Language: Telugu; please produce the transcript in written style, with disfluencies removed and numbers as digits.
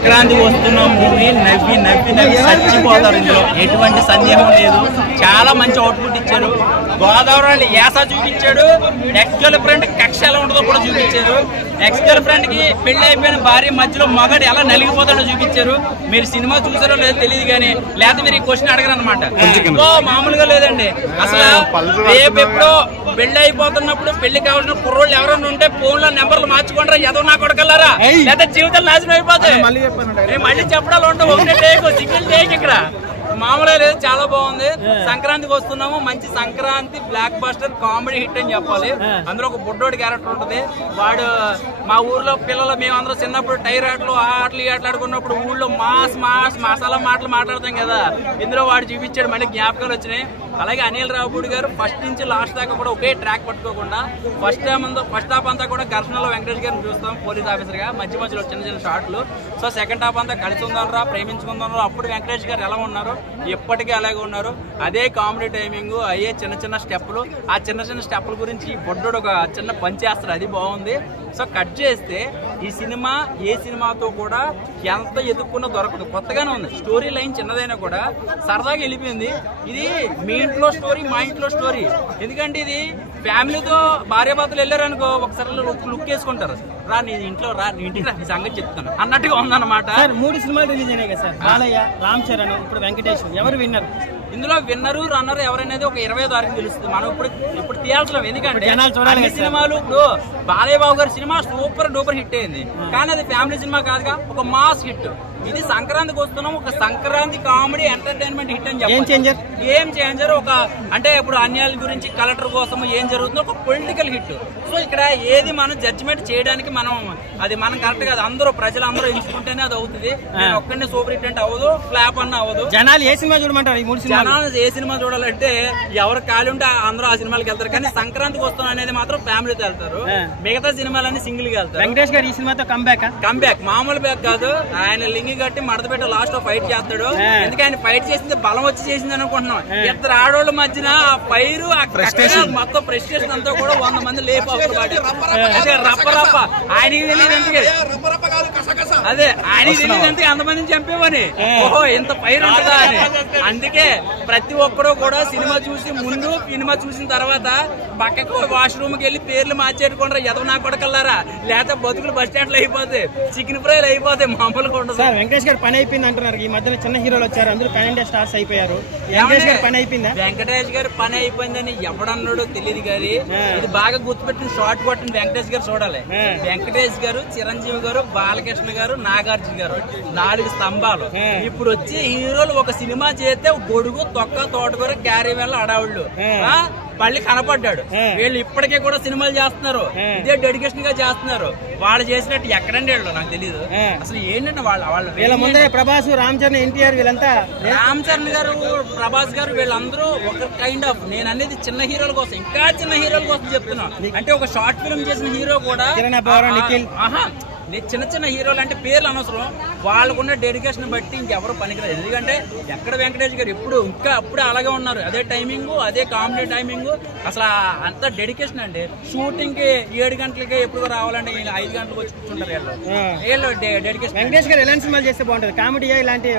సంక్రాంతి వస్తున్న మూవీ నవ్వి నవ్వి నవ్వి చచ్చిపోతారు. ఇందులో ఎటువంటి సందేహం లేదు. చాలా మంచి అవుట్పుట్ ఇచ్చారు. గోదావరి యాస చూపించాడు. ఎక్స్ గర్ల్ ఫ్రెండ్ కక్ష ఎలా ఉంటుందో కూడా చూపించారు. ఎక్స్ గర్ల్ ఫ్రెండ్ కి పెళ్లి అయిపోయిన భార్య మధ్యలో మగడు ఎలా నలిగిపోతాడో చూపించారు. మీరు సినిమా చూసారో లేదో తెలియదు కానీ లేకపోతే మీరు ఈ క్వశ్చన్ అడగరు అనమాట. మామూలుగా లేదండి. అసలు రేపు ఎప్పుడో పెళ్లి అయిపోతున్నప్పుడు పెళ్లి కావాల్సిన కుర్రోళ్ళు ఎవరైనా ఉంటే ఫోన్ లో నెంబర్లు మార్చుకుంటారా ఎదో నా కొడకల్లారా లేదా జీవితాలు నాశనం అయిపోతాయి. మళ్ళీ చెప్పడాలు ఉంటావు. ఒకటే టేక్ సింగిల్ టేక్ ఇక్కడ మామూలుగా లేదు. చాలా బాగుంది. సంక్రాంతికి వస్తున్నాము. మంచి Sankranti block buster comedy hit అని చెప్పాలి. అందులో ఒక బుడ్డోడి క్యారెక్టర్ ఉంటుంది. వాడు మా ఊర్లో పిల్లలు మేమందరం చిన్నప్పుడు టైర్ ఆటలు ఆ ఆటలు ఈ ఆటలు ఆడుకున్నప్పుడు ఊళ్ళో మసాలా మాటలు మాట్లాడతాం కదా. ఇందులో వాడు చూపించాడు. మళ్ళీ జ్ఞాపకాలు వచ్చినాయి. అలాగే అనిల్ రావుపూడి గారు ఫస్ట్ నుంచి లాస్ట్ దాకా కూడా ఒకే ట్రాక్ పట్టుకోకుండా ఫస్ట్ హాఫ్ అంతా కూడా ఘర్షణలో వెంకటేష్ గారిని చూస్తాం పోలీస్ ఆఫీసర్ గా. మధ్య మధ్యలో చిన్న చిన్న షాట్లు. సో సెకండ్ హాఫ్ అంతా కలిసి ఉందనరా ప్రేమించుకుందనరా అప్పుడు వెంకటేష్ గారు ఎలా ఉన్నారు ఎప్పటికీ అలాగే ఉన్నారు. అదే కామెడీ టైమింగ్ అయ్యే చిన్న చిన్న స్టెప్పులు. ఆ చిన్న చిన్న స్టెప్పుల గురించి బొడ్డోడు ఒక చిన్న పని చేస్తారు. అది బాగుంది. సో కట్ చేస్తే ఈ సినిమా ఏ సినిమాతో కూడా ఎంత ఎదుక్కున్నా దొరకదు. కొత్తగానే ఉంది. స్టోరీ లైన్ చిన్నదైనా కూడా సరదాగా వెళ్ళిపోయింది. ఇది మీ ఇంట్లో స్టోరీ మా ఇంట్లో స్టోరీ. ఎందుకంటే ఇది ఫ్యామిలీతో భార్యాభర్తలు వెళ్ళారనుకో ఒకసారి లుక్ వేసుకుంటారు. రా నీ ఇంట్లో రా నీ ఇంటికి రా నీ సంగతి చెప్తాను అన్నట్టుగా ఉందన్నమాట. 3 సినిమాలు రిలీజ్ అయినాయి కదా సార్. బాలయ్య, రామ్ చరణ్, ఇప్పుడు వెంకటేష్. ఎవరు విన్నర్? ఇందులో విన్నరు రన్నర్ ఎవరనేది ఒక 20వ తారీఖు తెలుస్తుంది. మనం ఇప్పుడు తీయాల్సిన ఎందుకంటే అన్ని సినిమాలు ఇప్పుడు బాలయ్య బాబు గారి సినిమా సూపర్ డూపర్ హిట్ అయింది. కానీ అది ఫ్యామిలీ సినిమా కాదుగా, ఒక మాస్ హిట్. ఇది సంక్రాంతికి వస్తున్నాం. ఒక సంక్రాంతి కామెడీ ఎంటర్టైన్మెంట్ హిట్ అని చెప్పాలి. Game changer. ఒక అంటే ఇప్పుడు అన్యాయాల గురించి కలెక్టర్ కోసం ఏం జరుగుతుందో ఒక పొలిటికల్ హిట్. సో ఇక్కడ ఏది మనం జడ్జిమెంట్ చేయడానికి మనం కరెక్ట్ కాదు. అందరూ ప్రజలందరూ ఎంచుకుంటేనే అది అవుతుంది. నేను ఒక్కడిని సూపర్ హిట్ అంటే అవ్వదు, ఫ్లాప్ అన్న అవ్వదు. జనాలు ఏ సినిమా చూడమంటారు? జనాలు ఏ సినిమా చూడాలంటే ఎవరు ఖాళీ ఉంటే అందరూ ఆ సినిమాలకు వెళ్తారు. కానీ సంక్రాంతికి వస్తున్నాం అనేది మాత్రం ఫ్యామిలీతో వెళ్తారు. మిగతా సినిమాలన్నీ సింగిల్ గా వెళ్తారు. వెంకటేష్ గారు ఈ సినిమాతో కంబ్యాక్ మామూలు బ్యాక్ కాదు. ఆయన లింగి కట్టి మడత పెట్టి లాస్ట్ లో ఫైట్ చేస్తాడు. ఎందుకంటే ఆయన ఫైట్ చేసింది బలం వచ్చి చేసింది అనుకుంటున్నాం. ఇద్దరు ఆడోళ్ళ మధ్యన ఆ ఫైర్ మొత్తం ఫ్రస్ట్రేషన్ అంతా కూడా 100 మంది లేపాడు. అదే రప్ప ఆయనకి తెలియదు ఎందుకే అదే ఆయనకి తెలియదు ఎందుకు అంతమందిని చంపేవని. ఓహో ఇంత ఫైర్ ఉంటుందా అని. అందుకే ప్రతి ఒక్కరు కూడా సినిమా చూసి ముందు సినిమా చూసిన తర్వాత పక్కకు వాష్రూమ్ కి వెళ్ళి పేర్లు మార్చేట్టుకుంటారు. ఎదవ నా కొడకల్లారా లేకపోతే బతుకులు బస్ స్టాండ్ లో అయిపోతాయి, చికెన్ ఫ్రైలు అయిపోతాయి. మామూలుగా ఉండదు. వెంకటేష్ గారు పని అయిపోయింది అంటున్నారు. ఈ మధ్యన చిన్న హీరోలు వచ్చారు, అందరూ పాన్ ఇండియా స్టార్స్ అయిపోయారు. వెంకటేష్ గారు పని అయిపోయిందా? వెంకటేష్ గారు పని అయిపోయిందని ఎవడన్నాడో తెలియదు కానీ ఇది బాగా గుర్తుపెట్టిన షార్ట్ కొట్టిన వెంకటేష్ గారు చూడాలి. వెంకటేష్ గారు, చిరంజీవి గారు, బాలకృష్ణ గారు, నాగార్జున గారు 4 స్తంభాలు. ఇప్పుడు వచ్చి హీరోలు ఒక సినిమా చేస్తే గొడుగు తొక్క తోటకూర క్యారీ వేళ అడావుళ్ళు మళ్ళీ కనపడ్డాడు. వీళ్ళు ఇప్పటికే కూడా సినిమాలు చేస్తున్నారు. ఇదే డెడికేషన్ గా చేస్తున్నారు. వాళ్ళు చేసినట్టు ఎక్కడండి వీళ్ళు నాకు తెలియదు. అసలు ఏంటంటే వాళ్ళ ముందే ప్రభాస్, రామ్ చరణ్, ఎన్టీఆర్ వీళ్ళంతా. రామ్ చరణ్ గారు, ప్రభాస్ గారు వీళ్ళందరూ ఒక కైండ్ ఆఫ్ నేను అనేది చిన్న హీరోల కోసం, ఇంకా చిన్న హీరోల కోసం చెప్తున్నాను. అంటే ఒక షార్ట్ ఫిల్మ్ చేసిన హీరో కూడా చిన్న చిన్న హీరోలు అంటే పేర్లు అనవసరం. వాళ్ళకున్న డెడికేషన్ బట్టి ఇంకెవరు పనికిరాదు. ఎందుకంటే ఎక్కడ వెంకటేష్ గారు ఎప్పుడు ఇంకా అప్పుడే అలాగే ఉన్నారు. అదే టైమింగ్, అదే కామెడీ టైమింగ్. అసలు అంత డెడికేషన్ అండి. షూటింగ్ కి 7 గంటలకి ఎప్పుడు రావాలంటే 5 గంటలకు వచ్చి కూర్చుంటారు వీళ్ళు డెడికేషన్. వెంకటేష్ గారు ఎలాంటి సినిమాలు చేస్తే బాగుంటుంది? కామెడీయా ఇలాంటి